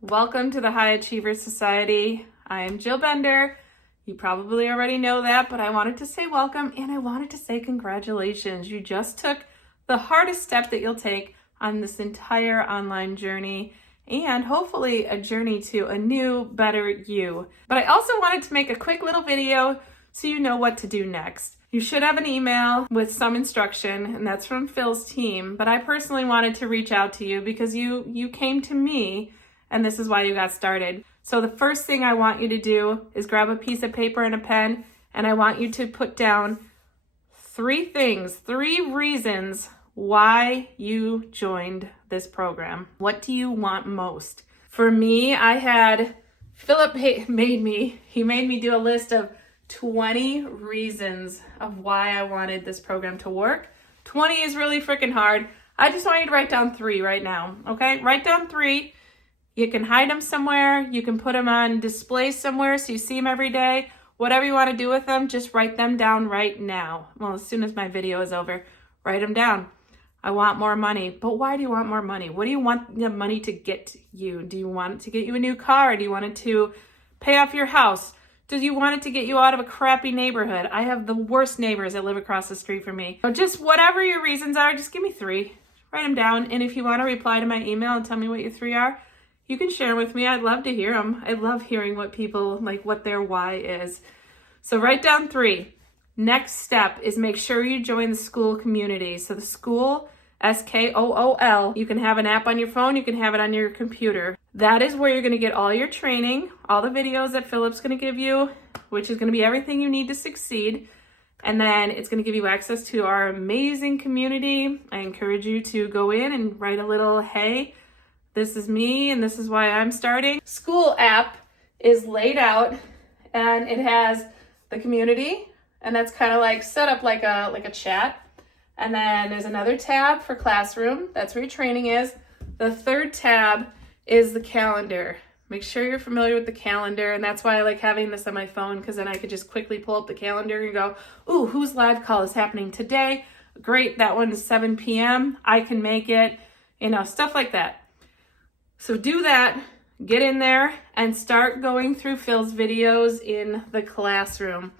Welcome to the High Achievers Society. I am Jill Bender. You probably already know that, but I wanted to say welcome and I wanted to say congratulations. You just took the hardest step that you'll take on this entire online journey and hopefully a journey to a new, better you. But I also wanted to make a quick little video so you know what to do next. You should have an email with some instruction, and that's from Phil's team, but I personally wanted to reach out to you because you came to me and this is why you got started. So the first thing I want you to do is grab a piece of paper and a pen, and I want you to put down three reasons why you joined this program. What do you want most? For me, Philip made me do a list of 20 reasons of why I wanted this program to work. 20 is really freaking hard. I just want you to write down 3 right now, okay? Write down 3. You can hide them somewhere. You can put them on display somewhere so you see them every day. Whatever you want to do with them, just write them down right now. Well, as soon as my video is over, write them down. I want more money. But why do you want more money? What do you want the money to get you? Do you want it to get you a new car? Do you want it to pay off your house? Do you want it to get you out of a crappy neighborhood? I have the worst neighbors that live across the street from me. So just whatever your reasons are, just give me 3. Write them down. And if you want to reply to my email and tell me what your 3 are, you can share them with me. I'd love to hear them. I love hearing what people, what their why is. So write down 3. Next step is make sure you join the school community. So the school, SKOOL, you can have an app on your phone, you can have it on your computer. That is where you're going to get all your training, all the videos that Philip's going to give you, which is going to be everything you need to succeed. And then it's going to give you access to our amazing community. I encourage you to go in and write a little, hey, this is me and this is why I'm starting. School app is laid out and it has the community, and that's kind of like set up like a chat. And then there's another tab for classroom. That's where your training is. The third tab is the calendar. Make sure you're familiar with the calendar, and that's why I like having this on my phone, because then I could just quickly pull up the calendar and go, ooh, whose live call is happening today? Great, that one is 7 p.m. I can make it, stuff like that. So do that, get in there, and start going through Phil's videos in the classroom.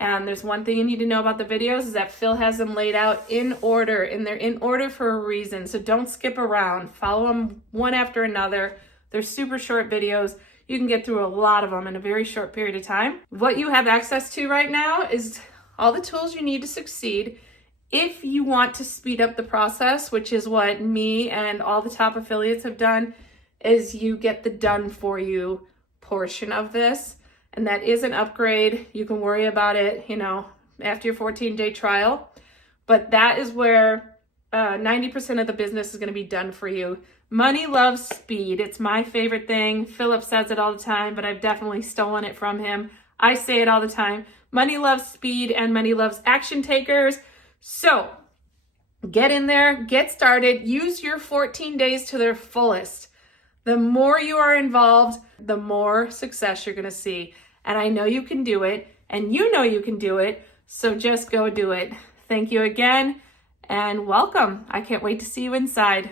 And there's one thing you need to know about the videos is that Phil has them laid out in order, and they're in order for a reason. So don't skip around. Follow them one after another. They're super short videos. You can get through a lot of them in a very short period of time. What you have access to right now is all the tools you need to succeed. If you want to speed up the process, which is what me and all the top affiliates have done, is you get the done for you portion of this. And that is an upgrade. You can worry about it, after your 14-day trial. But that is where 90% of the business is going to be done for you. Money loves speed. It's my favorite thing. Philip says it all the time, but I've definitely stolen it from him. I say it all the time. Money loves speed and money loves action takers. So get in there, get started, use your 14 days to their fullest. The more you are involved, the more success you're going to see. And I know you can do it, and you know you can do it, so just go do it. Thank you again, and welcome. I can't wait to see you inside.